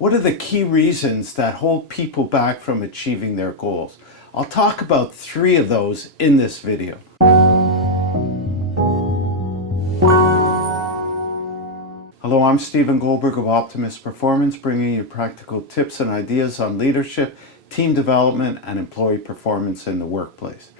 What are the key reasons that hold people back from achieving their goals? I'll talk about 3 of those in this video. Hello, I'm Stephen Goldberg of Optimus Performance, bringing you practical tips and ideas on leadership, team development, and employee performance in the workplace.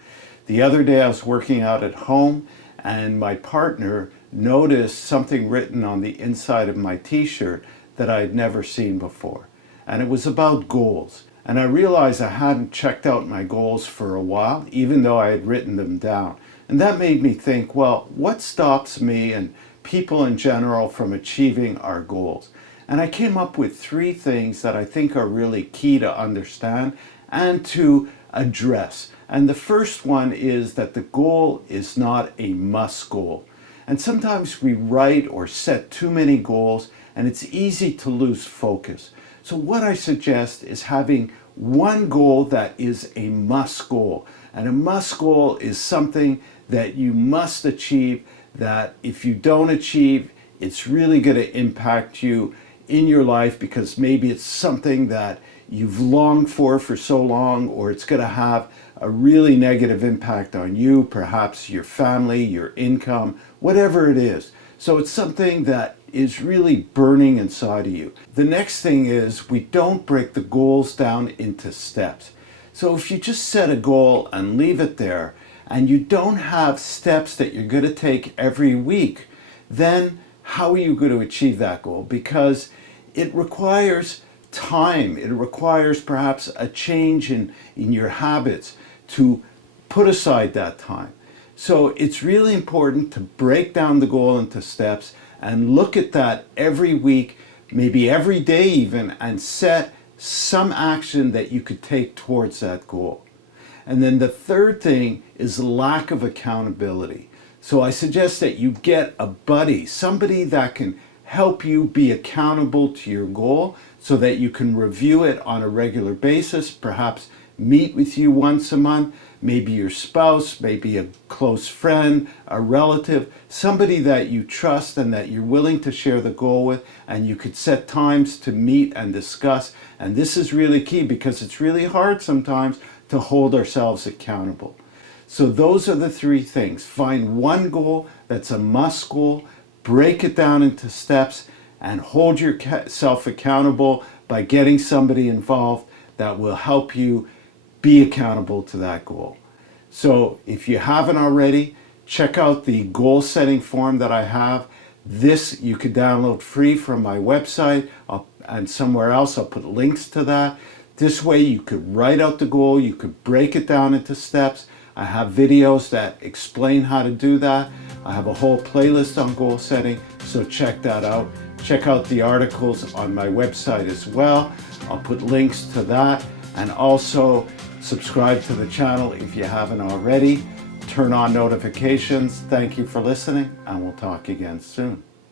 The other day I was working out at home and my partner noticed something written on the inside of my t-shirt that I had never seen before. And it was about goals. And I realized I hadn't checked out my goals for a while, even though I had written them down. And that made me think, well, what stops me and people in general from achieving our goals? And I came up with 3 things that I think are really key to understand and to address. And the first one is that the goal is not a must goal. And sometimes we write or set too many goals and it's easy to lose focus. So what I suggest is having one goal that is a must goal. And a must goal is something that you must achieve, that if you don't achieve, it's really going to impact you in your life, because maybe it's something that you've longed for so long, or it's going to have a really negative impact on you, perhaps your family, your income, whatever it is. So it's something that is really burning inside of you. The next thing is we don't break the goals down into steps. So if you just set a goal and leave it there, and you don't have steps that you're going to take every week, then how are you going to achieve that goal? Because it requires time. It requires perhaps a change in your habits to put aside that time. So it's really important to break down the goal into steps and look at that every week, maybe every day even, and set some action that you could take towards that goal. And then the third thing is lack of accountability. So I suggest that you get a buddy, somebody that can help you be accountable to your goal so that you can review it on a regular basis, perhaps meet with you once a month, maybe your spouse, maybe a close friend, a relative, somebody that you trust and that you're willing to share the goal with, and you could set times to meet and discuss. And this is really key because it's really hard sometimes to hold ourselves accountable. So those are the 3 things. Find one goal that's a must goal, break it down into steps, and hold yourself accountable by getting somebody involved that will help you be accountable to that goal. So if you haven't already, check out the goal setting form that I have. This you could download free from my website, and somewhere else I'll put links to that. This way you could write out the goal, you could break it down into steps. I have videos that explain how to do that. I have a whole playlist on goal setting, so check that out. Check out the articles on my website as well. I'll put links to that, and also subscribe to the channel if you haven't already. Turn on notifications. Thank you for listening, and we'll talk again soon.